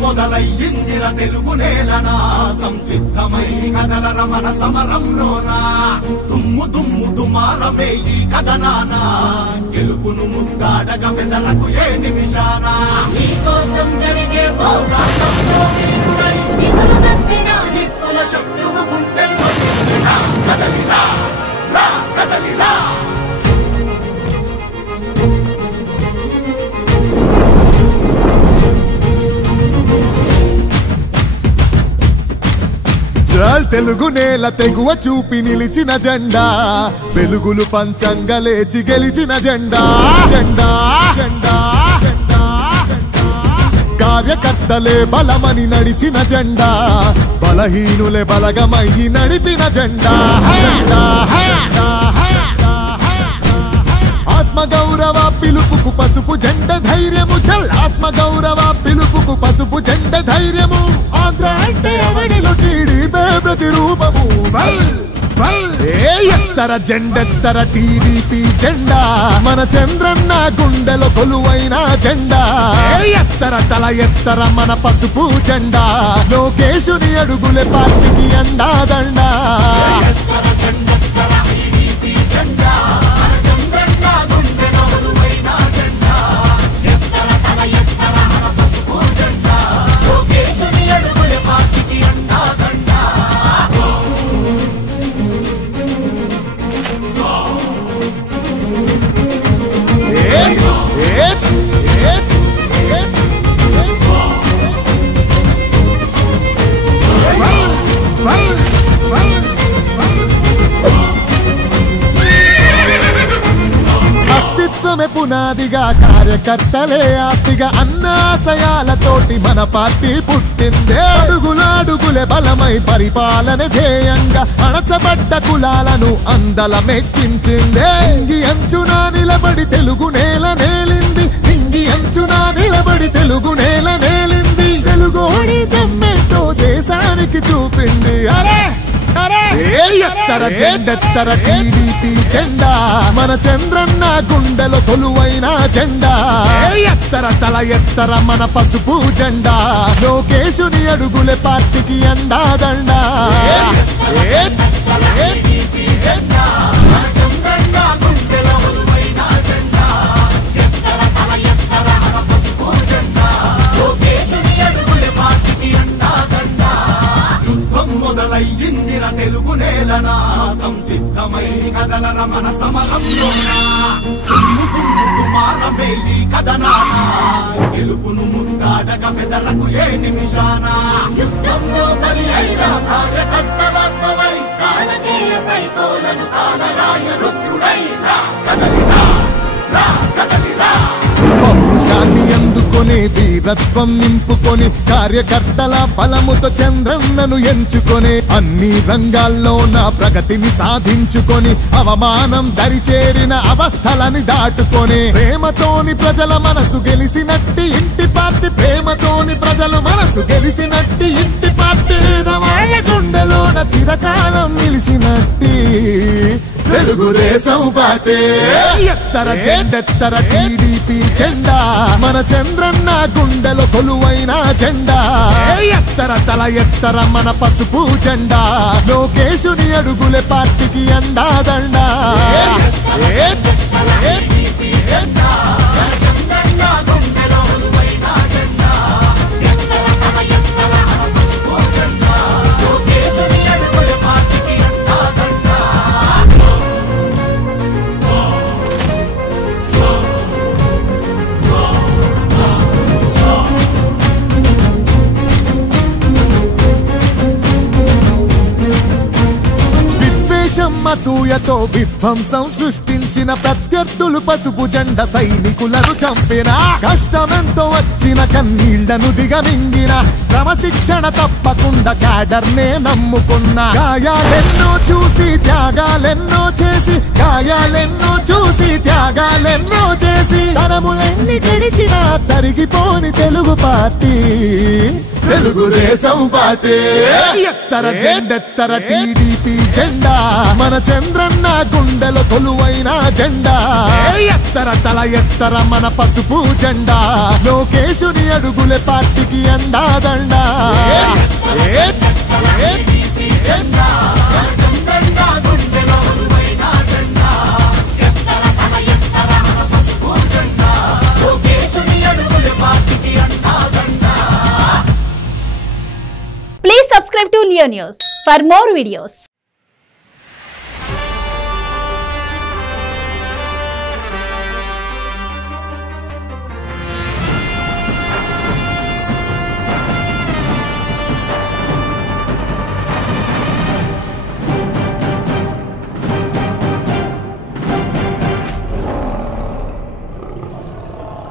మొదలయ్యిందిర తెలుగు నేలనా సంసిద్ధమై కదలర మన సమరంలోనా దుమ్ము దుమ్ము దుమారమే ఈ కథనానా గెలుపును ముద్దాడగ బెదరకు ఏ నిమిషానా నీకోసం జరిగే పోరాటంలో వీరుడై నిధులు తప్పిన నిప్పుల శత్రువు గుండెల్లో కదలిరా రా కదలిరా తెలుగు నేల తెగువ చూపి నిలిచిన జెండా వెలుగులు పంచంగా లేచి గెలిచిన జెండా జెండా జెండా కార్యకర్తలే బలమని నడిచిన జెండా బలహీనులే బలగమయ్యి నడిపిన జెండా ఆత్మగౌరవ పిలుపుకు పసుపు జెండ ధైర్యము చల్ ఆత్మగౌరవ పిలుపుకు పసుపు జెండ ధైర్యము ఆంధ్ర అంటే అవనిలో టీడీపీ ప్రతిరూపము ఎత్తర జెండెత్తర టీడీపీ జెండా మన చంద్రన్న గుండెలో కొలువైన జెండా ఎత్తర తల ఎత్తర మన పసుపు జెండా లోకేశుని అడుగులే పార్టీకి అండాదండా అస్తిత్వమే పునాదిగా కార్యకర్తలే ఆస్తిగా అన్నాశయాలతోటి మన పార్టీ పుట్టిందే అడుగులే బలమై పరిపాలన ధ్యేయంగా అణచబడ్డ కులాలను అందలమెక్కించిందే ఇంగి అంచున నిలబడి తెలుగు నేల నేలింది ఇంగి అంచున నిలబడి తెలుగు నేల నేలింది తెలుగోడి దమ్మెంతో దేశానికి చూపింది అరే ఎత్తర జెండెత్తర టీడీపీ జెండా మన చంద్రన్న గుండెలో కొలువైన జెండా ఎత్తర తల ఎత్తర మన పసుపు జెండా లోకేశుని అడుగులే పార్టీకి అండాదండా మొదలయ్యిందిర తెలుగు నేలనా సంసిద్ధమై కదలర మన సమరంలోనా దుమ్ము దుమ్ము దుమారమే ఈ కథనానా గెలుపును ముద్దాడగ బెదరకు ఏ నిమిషానా యుద్ధంలో బలి అయిన కార్యకర్తలాత్మవై కాలకేయ సైకోలను కాలరాయ రుద్రుడై రా కదలిరా రా కదలిరా పౌరుషాన్ని అందుకొని వీరత్వం నింపుకొని కార్యకర్తల బలముతో చంద్రన్నను ఎంచుకొని అన్ని రంగాల్లో నా ప్రగతిని సాధించుకొని అవమానం దరిచేరిన అవస్థలని దాటుకొని ప్రేమతోని ప్రజల మనసు గెలిసినట్టి ఇంటి పార్టీ ప్రేమతోని ప్రజలు మనసు గెలిసినట్టి ఇంటి పార్టీ వాళ్ళ గుండెలోన చిరకాలం నిలిసినట్టి తెలుగుదేశం పార్టీ ఎత్తర జెండెత్తర టీడీపీ జెండా మన చంద్రన్న గుండెలో కొలువైన జెండా ఎత్తర తల ఎత్తర మన పసుపు జెండా లోకేశుని అడుగులే పార్టీకి అండాదండా అసూయతో విధ్వంసం సృష్టించిన ప్రత్యర్థులు పసుపు జెండ సైనికులను చంపిన కష్టమెంతో వచ్చిన కన్నీళ్లను దిగమింగిన క్రమశిక్షణ తప్పకుండా క్యాడర్నే నమ్ముకున్న గాయాలెన్నో చూసి త్యాగాలెన్నో చేసి గాయాలెన్నో చూసి త్యాగాలెన్నో చేసి తరములెన్ని గడిచిన తరిగిపోని తెలుగు పార్టీ తెలుగుదేశం పార్టీ ఎత్తర జెండెత్తర టీడీపీ జెండా మన చంద్రన్న గుండెల కొలువైన జెండా ఎత్తర తల ఎత్తర మన పసుపు జెండా లోకేశుని అడుగులే పార్టీకి అండాదండా Please subscribe to Leo News for more videos.